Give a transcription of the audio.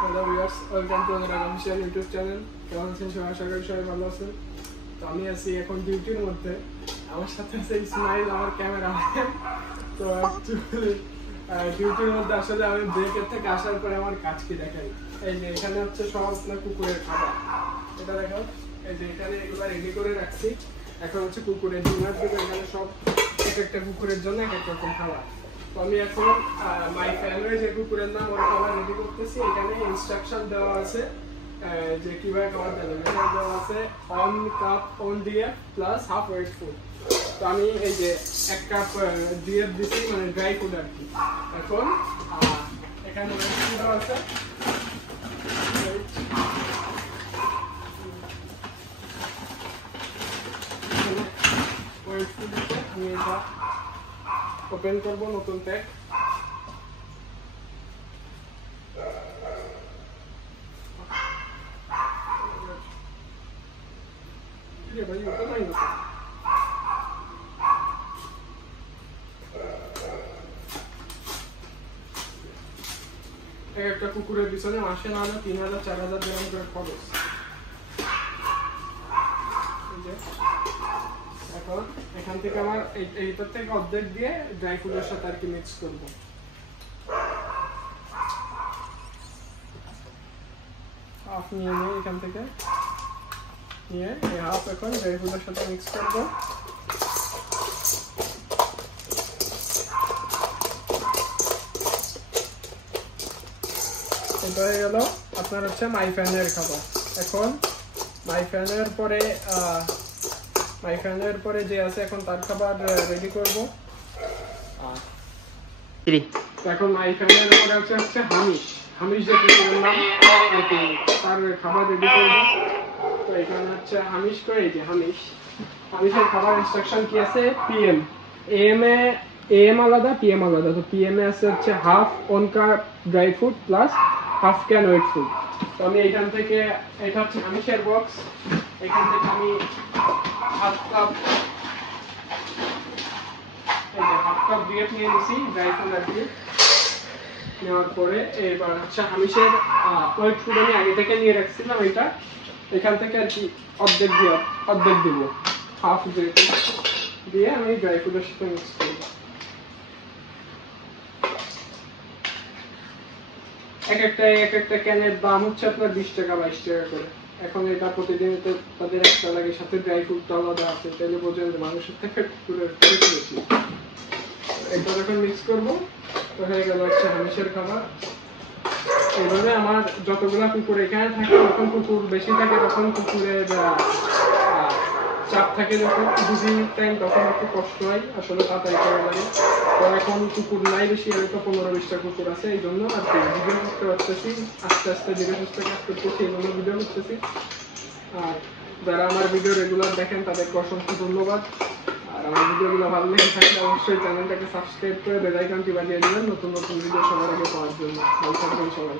Hello viewers, welcome to আমার official YouTube channel. কেমন আছেন সবাই? আশা করি সবাই ভালো আছেন। তো আমি আছি এখন ডিউটির মধ্যে। আমার সাথে আছে ইসমাইল, আমার ক্যামেরাম্যান। তো অ্যাকচুয়ালি ডিউটির মধ্যে আসলে আমি ব্রেকের থেকে আসার পরে আমার কাজ কি দেখাই। এই যে এখানে হচ্ছে সব আপনার কুকুরের খাবার, এটা দেখো। এই যে এখানে এগুলো রেডি করে রাখছি। এখন হচ্ছে কুকুরের ডিনার দেবো। এখানে সব এক একটা কুকুরের জন্য এক এক রকম খাবার। তো আমি এখন মাই ফ্যামিলি যে কুকুরের নাম ওর খাবার রেডি করতেছি। এখানে ইনস্ট্রাকশন দেওয়া আছে যে কিভাবে খাবার দেবে। এখানে দেওয়া আছে 1 cup on DF plus half wet food. তো আমি এই যে 1 কাপ ডিএফ দিচ্ছি, মানে ড্রাই ফুড আর কি। এখন এখানে ওয়েট ফুড দেওয়া আছে। ওয়েট ফুড দিতে আমি এটা ওপেন করবো, নতুন প্যাক। ভাই ওটা নাই না, একটা কুকুরের পিছনে মাসে না হলে 3000-4000 গ্রাম করে খরচ। এখন এখান থেকে আমার এইটার থেকে অর্ধেক দিয়ে ড্রাই ফ্রুটের সাথে আর কি মিক্স করবো। হাফ নিয়ে নিয়ে এখান থেকে নিয়ে এই হাফ এখন ড্রাই ফ্রুটের সাথে মিক্স করবো। এটা হয়ে গেল আপনার হচ্ছে মাই ফ্যানের খাবার। এখন মাই ফ্যানের পরে যে আছে এখন তার খাবার রেডি করবো। এখন মাই ফ্যানের পরে হচ্ছে হামিশ যে বললাম তার খাবার রেডি করবো। তো এখানে হচ্ছে হামিশ করে, এই যে হামিশের খাবার ইনস্ট্রাকশন কি আছে? পিএম এএম আলাদা, পিএম আলাদা। তো পিএম এ আছে হচ্ছে half on cup dry fruit plus half can wet food. তো আমি এইখান থেকে, এটা হচ্ছে হামিশের বক্স, এখান থেকে আমি হাফ কাপ ডিএফ নিয়ে নিছি, ড্রাই ফ্রুট আর কি। নেওয়ার পরে এবার হচ্ছে হামিশের ওয়েট ফুড আমি আগে থেকে নিয়ে রাখছিলাম, এটা এখান থেকে আর কি অর্ধেক দিব, হাফ দিয়ে আমি ড্রাই ফ্রুটের সাথে মিক্স করবো। এক একটা ক্যানের দাম হচ্ছে আপনার 20 টাকা 22 টাকা করে। এখন এটা প্রতিদিন তাদের একটা লাগে, সাথে ড্রাই ফ্রুট আলাদা আছে। তাহলে বোঝেন যে মানুষের থেকে কুকুরের বেশি। এটা যখন মিক্স করবো তো হয়ে গেল হচ্ছে হামিশের খাবার। এইভাবে আমার যতগুলা কুকুর এখানে থাকে, যখন কুকুর বেশি থাকে তখন কুকুরের চাপ থাকে, যখন দুদিন টাইম তখন একটু কষ্ট হয়, আসলে তাড়াতাড়ি করা লাগে। তো এখন কুকুর নাই বেশি, হয়তো 15-20টা কুকুর আছে, এই জন্য আর কি ভিডিও করতে পারতেছি। আস্তে আস্তে ধীরে সুস্থে কাজ করতেছি, এই জন্য ভিডিও করতেছি। আর যারা আমার ভিডিও রেগুলার দেখেন তাদেরকে অসংখ্য ধন্যবাদ। আর আমার ভিডিওগুলো ভালো লেগে থাকলে অবশ্যই চ্যানেলটাকে সাবস্ক্রাইব করে বেল আইকনটি বাজিয়ে দেবেন নতুন নতুন ভিডিও সবার আগে পাওয়ার জন্য। ভালো থাকবেন সবাই।